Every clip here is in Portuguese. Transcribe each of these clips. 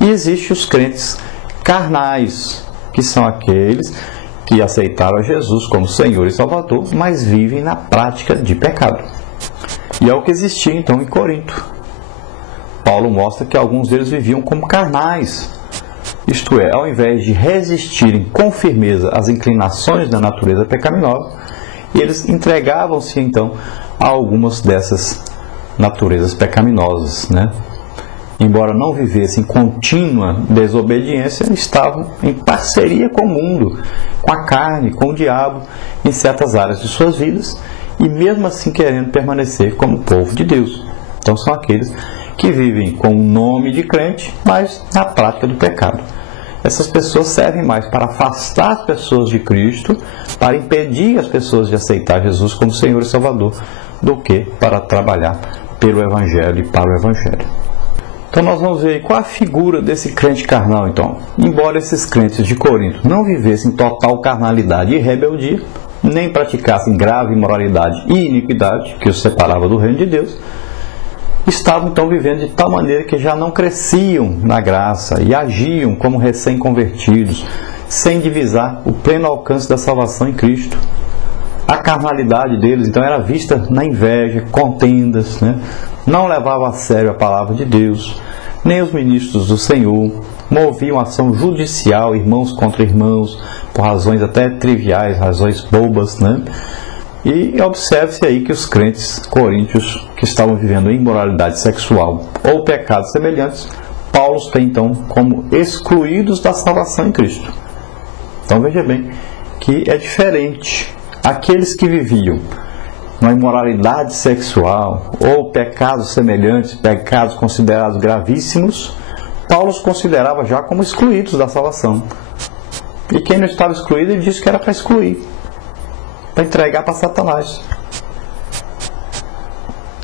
E existem os crentes carnais, que são aqueles que aceitaram a Jesus como Senhor e Salvador, mas vivem na prática de pecado. E é o que existia então em Corinto. Paulo mostra que alguns deles viviam como carnais, isto é, ao invés de resistirem com firmeza às inclinações da natureza pecaminosa, eles entregavam-se então a algumas dessas naturezas pecaminosas, né? Embora não vivessem contínua desobediência, estavam em parceria com o mundo, com a carne, com o diabo, em certas áreas de suas vidas, e mesmo assim querendo permanecer como povo de Deus. Então são aqueles que vivem com o nome de crente, mas na prática do pecado. Essas pessoas servem mais para afastar as pessoas de Cristo, para impedir as pessoas de aceitar Jesus como Senhor e Salvador, do que para trabalhar pelo Evangelho e para o Evangelho. Então nós vamos ver qual a figura desse crente carnal então. Embora esses crentes de Corinto não vivessem total carnalidade e rebeldia, nem praticassem grave imoralidade e iniquidade, que os separava do reino de Deus, estavam então vivendo de tal maneira que já não cresciam na graça e agiam como recém-convertidos, sem divisar o pleno alcance da salvação em Cristo. A carnalidade deles então era vista na inveja, contendas, né? Não levavam a sério a palavra de Deus, nem os ministros do Senhor, moviam ação judicial, irmãos contra irmãos, por razões até triviais, razões bobas, né? E observe-se aí que os crentes coríntios que estavam vivendo imoralidade sexual ou pecados semelhantes, Paulo tem então como excluídos da salvação em Cristo. Então veja bem que é diferente. Aqueles que viviam uma imoralidade sexual ou pecados semelhantes, pecados considerados gravíssimos, Paulo os considerava já como excluídos da salvação. E quem não estava excluído, ele disse que era para excluir, para entregar para Satanás.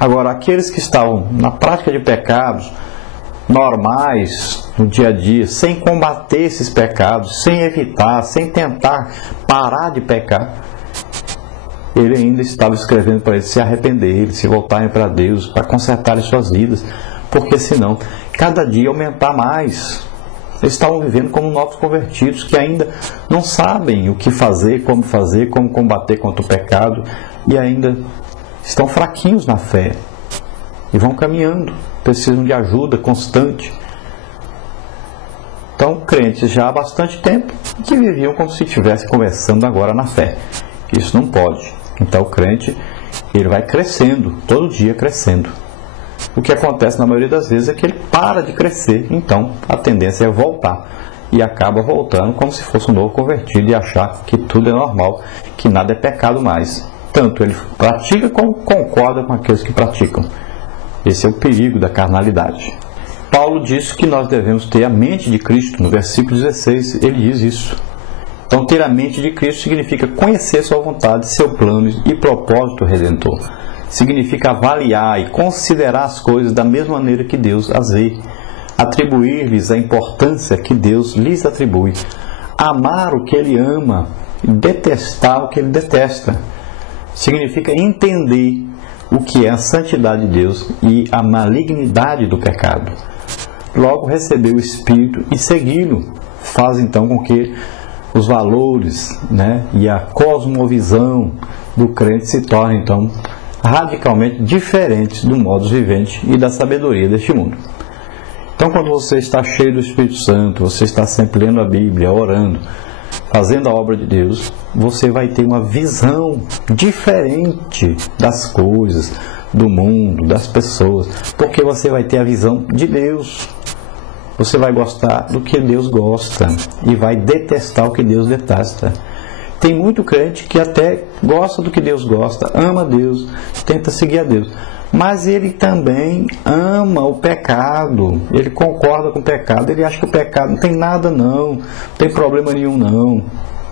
Agora, aqueles que estavam na prática de pecados normais, no dia a dia, sem combater esses pecados, sem evitar, sem tentar parar de pecar, ele ainda estava escrevendo para eles se arrependerem, se voltarem para Deus, para consertarem suas vidas, porque senão, cada dia aumentar mais. Eles estavam vivendo como novos convertidos, que ainda não sabem o que fazer, como combater contra o pecado, e ainda estão fraquinhos na fé, e vão caminhando, precisam de ajuda constante. Então, crentes já há bastante tempo, que viviam como se estivessem começando agora na fé. Isso não pode. Então o crente, ele vai crescendo, todo dia crescendo. O que acontece na maioria das vezes é que ele para de crescer, então a tendência é voltar. E acaba voltando como se fosse um novo convertido e achar que tudo é normal, que nada é pecado mais. Tanto ele pratica como concorda com aqueles que praticam. Esse é o perigo da carnalidade. Paulo disse que nós devemos ter a mente de Cristo, no versículo 16 ele diz isso. Então, ter a mente de Cristo significa conhecer sua vontade, seu plano e propósito redentor. Significa avaliar e considerar as coisas da mesma maneira que Deus as vê. Atribuir-lhes a importância que Deus lhes atribui. Amar o que Ele ama e detestar o que Ele detesta. Significa entender o que é a santidade de Deus e a malignidade do pecado. Logo, receber o Espírito e segui-lo faz então com que os valores, né, e a cosmovisão do crente se tornem então radicalmente diferentes do modus vivendi e da sabedoria deste mundo. Então, quando você está cheio do Espírito Santo, você está sempre lendo a Bíblia, orando, fazendo a obra de Deus, você vai ter uma visão diferente das coisas, do mundo, das pessoas, porque você vai ter a visão de Deus. Você vai gostar do que Deus gosta e vai detestar o que Deus detesta. Tem muito crente que até gosta do que Deus gosta, ama Deus, tenta seguir a Deus. Mas ele também ama o pecado, ele concorda com o pecado, ele acha que o pecado não tem nada não tem problema nenhum não.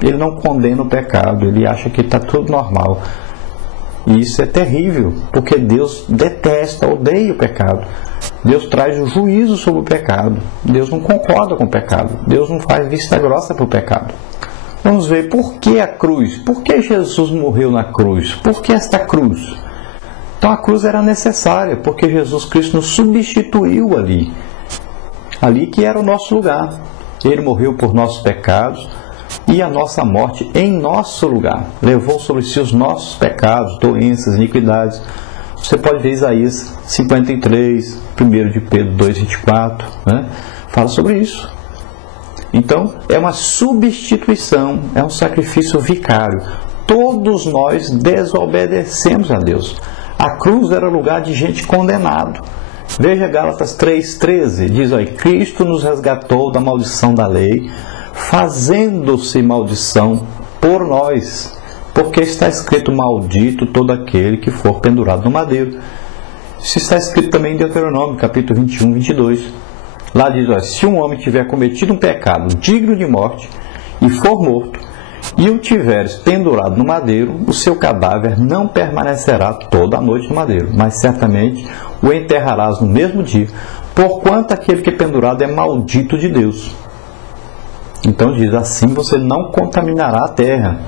Ele não condena o pecado, ele acha que está tudo normal. E isso é terrível, porque Deus detesta, odeia o pecado. Deus traz o juízo sobre o pecado. Deus não concorda com o pecado. Deus não faz vista grossa para o pecado. Vamos ver por que a cruz. Por que Jesus morreu na cruz? Por que esta cruz? Então a cruz era necessária, porque Jesus Cristo nos substituiu ali. ali que era o nosso lugar. Ele morreu por nossos pecados e a nossa morte em nosso lugar. Levou sobre si os nossos pecados, doenças, iniquidades. Você pode ver Isaías 53, 1 de Pedro 2,24, né? Fala sobre isso. Então, é uma substituição, é um sacrifício vicário. Todos nós desobedecemos a Deus. A cruz era lugar de gente condenado. Veja Gálatas 3,13, diz aí: Cristo nos resgatou da maldição da lei, fazendo-se maldição por nós, porque está escrito: maldito todo aquele que for pendurado no madeiro. Isso está escrito também em Deuteronômio, capítulo 21, 22. Lá diz: ó, se um homem tiver cometido um pecado digno de morte e for morto, e o tiveres pendurado no madeiro, o seu cadáver não permanecerá toda a noite no madeiro, mas certamente o enterrarás no mesmo dia, porquanto aquele que é pendurado é maldito de Deus. Então diz: assim você não contaminará a terra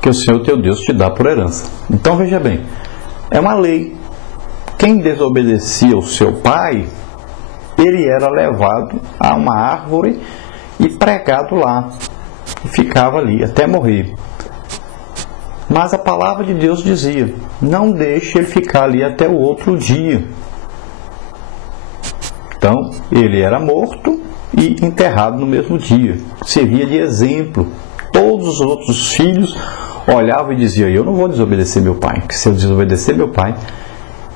que o Senhor teu Deus te dá por herança. Então veja bem, é uma lei. Quem desobedecia o seu pai, ele era levado a uma árvore e pregado lá, e ficava ali até morrer. Mas a palavra de Deus dizia: não deixe ele ficar ali até o outro dia. Então ele era morto e enterrado no mesmo dia. Servia de exemplo. Todos os outros filhos olhavam e diziam: eu não vou desobedecer meu pai, porque se eu desobedecer meu pai,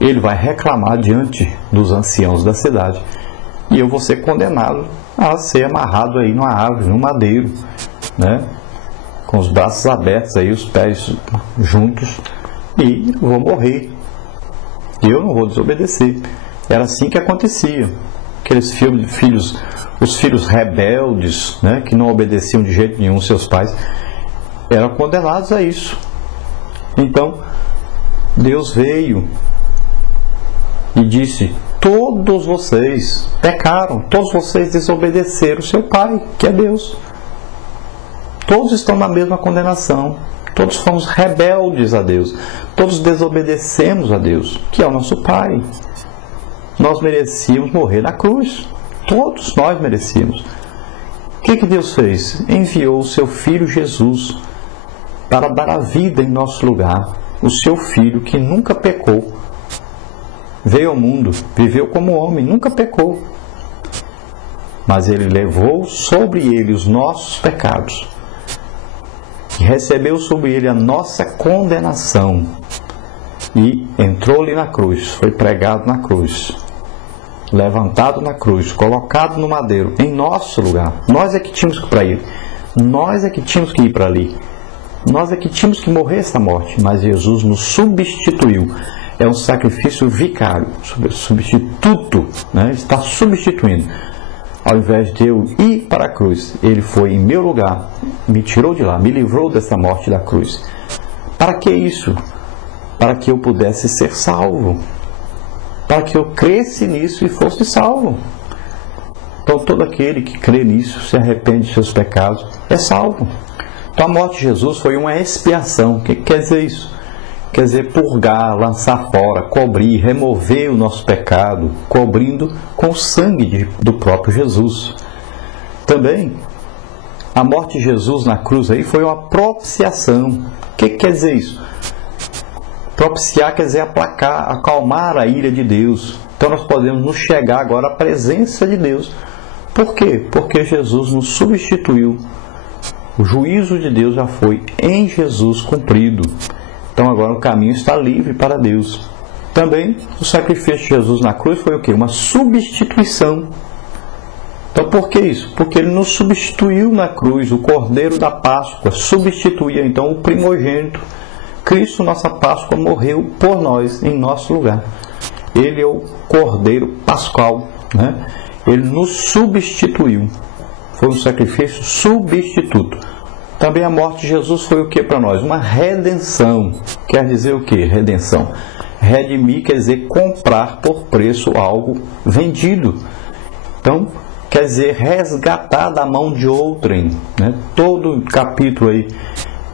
ele vai reclamar diante dos anciãos da cidade, e eu vou ser condenado a ser amarrado aí numa árvore, num madeiro, né? Com os braços abertos aí, os pés juntos, e vou morrer. E eu não vou desobedecer. Era assim que acontecia. Aqueles filhos, os filhos rebeldes, né, que não obedeciam de jeito nenhum seus pais, eram condenados a isso. Então Deus veio e disse: todos vocês pecaram, todos vocês desobedeceram o seu pai, que é Deus. Todos estão na mesma condenação. Todos fomos rebeldes a Deus. Todos desobedecemos a Deus, que é o nosso pai. Nós merecíamos morrer na cruz. Todos nós merecíamos. O que Deus fez? Enviou o seu Filho Jesus para dar a vida em nosso lugar. O seu Filho que nunca pecou. Veio ao mundo, viveu como homem, nunca pecou. Mas ele levou sobre ele os nossos pecados. E recebeu sobre ele a nossa condenação. E entrou ali na cruz, foi pregado na cruz, levantado na cruz, colocado no madeiro, em nosso lugar. Nós é que tínhamos que ir para ele. Nós é que tínhamos que ir para ali. Nós é que tínhamos que morrer essa morte. Mas Jesus nos substituiu. É um sacrifício vicário, substituto, né? Está substituindo. Ao invés de eu ir para a cruz, ele foi em meu lugar, me tirou de lá, me livrou dessa morte da cruz. Para que isso? Para que eu pudesse ser salvo. Para que eu cresce nisso e fosse salvo. Então todo aquele que crê nisso, se arrepende de seus pecados, é salvo. Então a morte de Jesus foi uma expiação. O que quer dizer isso? Quer dizer, purgar, lançar fora, cobrir, remover o nosso pecado, cobrindo com o sangue do próprio Jesus. Também, a morte de Jesus na cruz aí foi uma propiciação. O que quer dizer isso? Propiciar quer dizer aplacar, acalmar a ira de Deus. Então nós podemos nos chegar agora à presença de Deus. Por quê? Porque Jesus nos substituiu. O juízo de Deus já foi em Jesus cumprido. Então agora o caminho está livre para Deus. Também o sacrifício de Jesus na cruz foi o quê? Uma substituição. Então por que isso? Porque ele nos substituiu na cruz. O Cordeiro da Páscoa substituía então o primogênito. Cristo, nossa Páscoa, morreu por nós, em nosso lugar. Ele é o Cordeiro Pascual, né? Ele nos substituiu. Foi um sacrifício substituto. Também a morte de Jesus foi o que para nós? Uma redenção. Quer dizer o que? Redenção. Redimir quer dizer comprar por preço algo vendido. Então, quer dizer resgatar da mão de outrem, né? Todo capítulo aí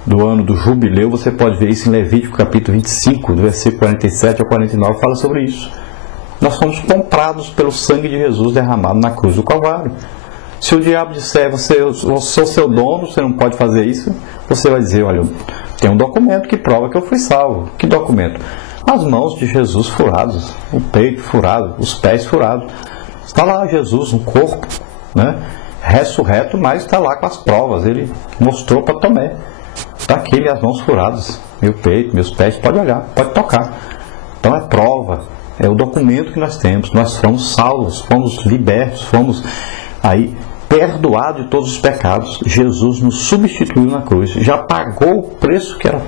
do ano do jubileu, você pode ver isso em Levítico capítulo 25, do versículo 47 ao 49, fala sobre isso. Nós fomos comprados pelo sangue de Jesus derramado na cruz do Calvário. Se o diabo disser, eu sou seu dono, você não pode fazer isso, você vai dizer, olha, tem um documento que prova que eu fui salvo. Que documento? As mãos de Jesus furadas, o peito furado, os pés furados. Está lá Jesus, um corpo, né? Ressurreto, mas está lá com as provas. Ele mostrou para Tomé. Está aqui minhas mãos furadas, meu peito, meus pés, pode olhar, pode tocar. Então é prova, é o documento que nós temos. Nós fomos salvos, fomos libertos, fomos aí perdoados de todos os pecados. Jesus nos substituiu na cruz, já pagou o preço que era